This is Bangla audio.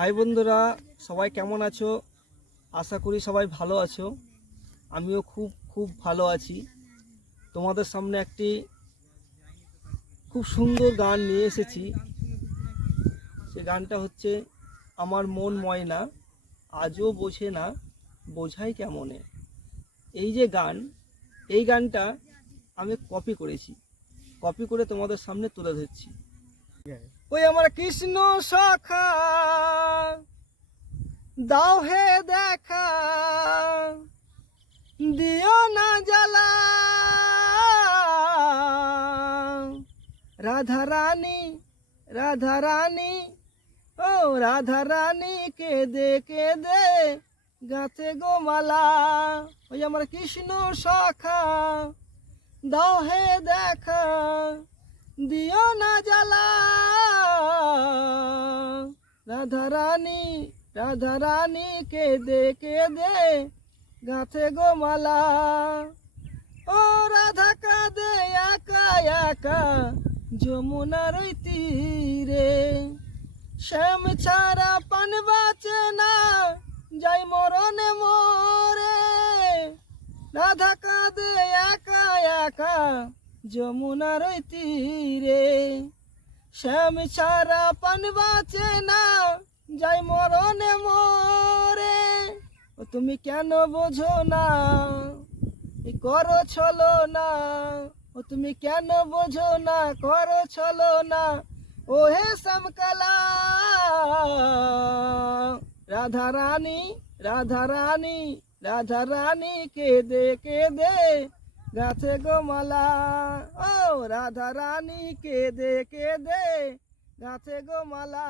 হাই বন্ধুরা, সবাই কেমন আছো? আশা করি সবাই ভালো আছো। আমিও খুব ভালো আছি। তোমাদের সামনে একটি খুব সুন্দর গান নিয়ে এসেছি। সে গানটা হচ্ছে আমার মন ময়না আজও বোঝে না বোঝাই কেমনে। এই যে গান, এই গানটা আমি কপি করে তোমাদের সামনে তুলে ধরছি। ওই আমার কৃষ্ণ সখা দাও হে দেখা, দিও না জ্বালা, রাধা রানী ও রাধা রানী কেঁদে গাছে গোমালা। ওই আমার কৃষ্ণ সখা দাও হে দেখা, দিও না জ্বালা, রাধা রানী কেঁদে গাছে গোমালা। ও রাধা কাঁদে একা একা যমুনার তীরে, শ্যাম ছাড়া পান বাঁচে না যাই মরণে মোরে। রাধা কাঁদে একা একা যমুনার তীরে, শ্যাম ছাড়া পান বাঁচে না যাই মরণে মোরে। ও তুমি কেন বোঝো না করো ছলো না, ও তুমি কেন বোঝো না করো ছলো না, ও হে শ্যামকালা। রাধা রানী কেঁদে গাছে গোমালা। ও রাধা রানী কেঁদে গাছে গোমালা।